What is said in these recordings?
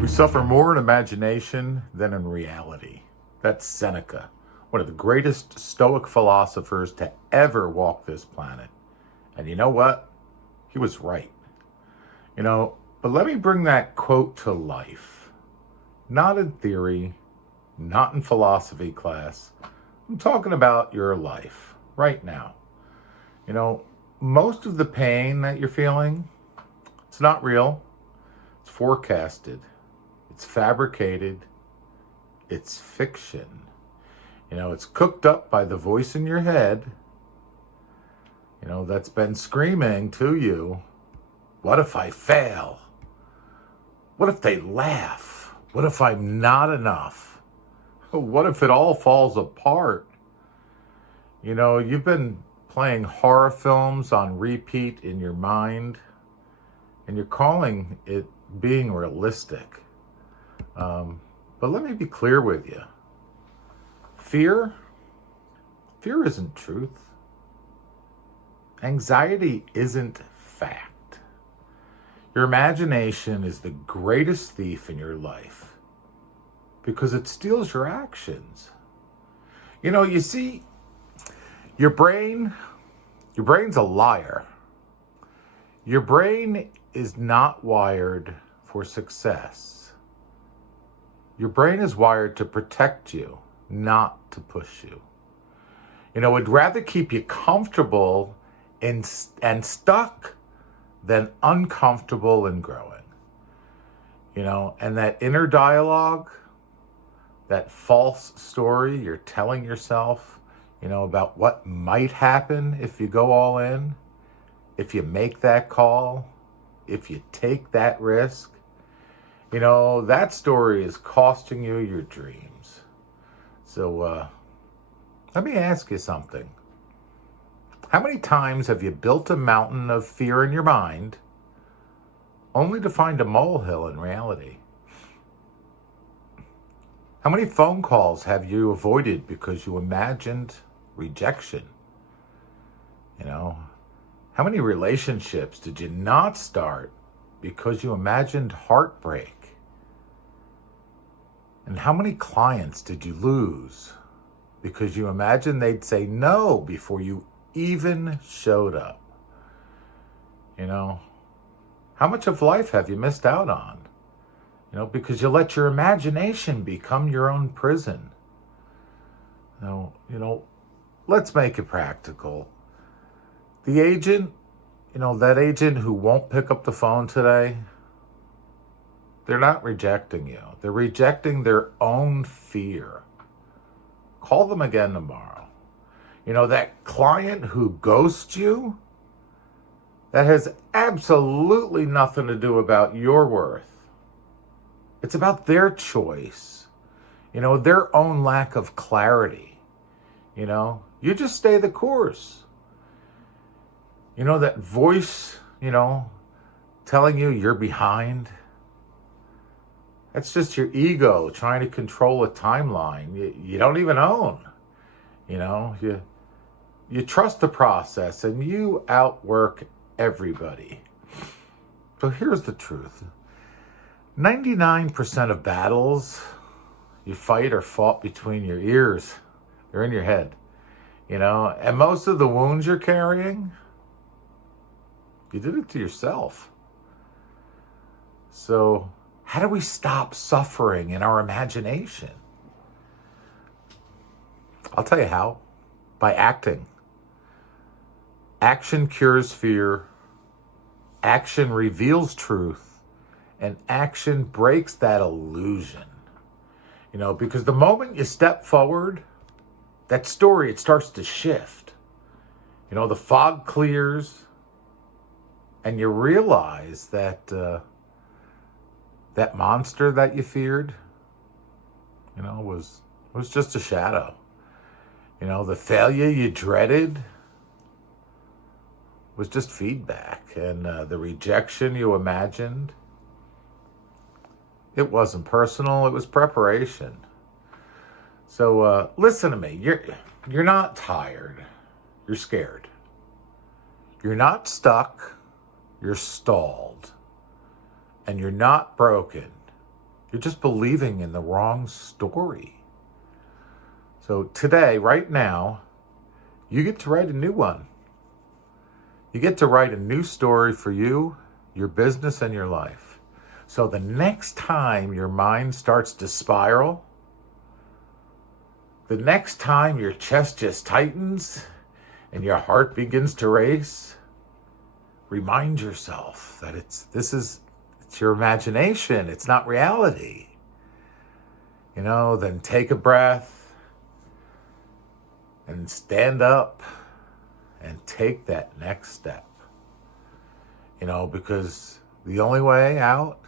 We suffer more in imagination than in reality. That's Seneca, one of the greatest Stoic philosophers to ever walk this planet. And you know what? He was right. But let me bring that quote to life. Not in theory, not in philosophy class. I'm talking about your life right now. You know, most of the pain that you're feeling, it's not real. It's forecasted. It's fabricated. It's fiction. It's cooked up by the voice in your head, that's been screaming to you, what if I fail? What if they laugh? What if I'm not enough? What if it all falls apart? You've been playing horror films on repeat in your mind, and you're calling it being realistic. But let me be clear with you. Fear isn't truth. Anxiety isn't fact. Your imagination is the greatest thief in your life because it steals your actions. You see, your brain's a liar. Your brain is not wired for success. Your brain is wired to protect you, not to push you. It'd rather keep you comfortable and stuck than uncomfortable and growing. And that inner dialogue, that false story you're telling yourself, about what might happen if you go all in, if you make that call, if you take that risk, that story is costing you your dreams. So let me ask you something. How many times have you built a mountain of fear in your mind only to find a molehill in reality? How many phone calls have you avoided because you imagined rejection? How many relationships did you not start because you imagined heartbreak? And how many clients did you lose because you imagined they'd say no before you even showed up? How much of life have you missed out on? Because you let your imagination become your own prison. Let's make it practical. The agent, that agent who won't pick up the phone today, they're not rejecting you. They're rejecting their own fear. Call them again tomorrow. That client who ghosts you, that has absolutely nothing to do about your worth. It's about their choice, their own lack of clarity. You just stay the course. That voice, telling you you're behind. That's just your ego trying to control a timeline you don't even own. You trust the process and you outwork everybody. So here's the truth. 99% of battles you fight are fought between your ears. They're in your head. And most of the wounds you're carrying, you did it to yourself. So how do we stop suffering in our imagination? I'll tell you how. By acting. Action cures fear. Action reveals truth. And action breaks that illusion. Because the moment you step forward, that story, it starts to shift. The fog clears. And you realize that that monster that you feared, was just a shadow. The failure you dreaded was just feedback. And the rejection you imagined, it wasn't personal, it was preparation. So listen to me. You're not tired. You're scared. You're not stuck. You're stalled. And you're not broken. You're just believing in the wrong story. So today, right now, you get to write a new one. You get to write a new story for you, your business, and your life. So the next time your mind starts to spiral, the next time your chest just tightens and your heart begins to race, remind yourself that it's your imagination, it's not reality. Then take a breath and stand up and take that next step. Because the only way out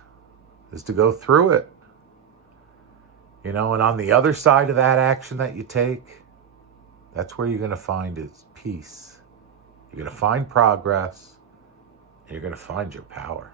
is to go through it. And on the other side of that action that you take, that's where you're going to find is peace. You're going to find progress. And you're going to find your power.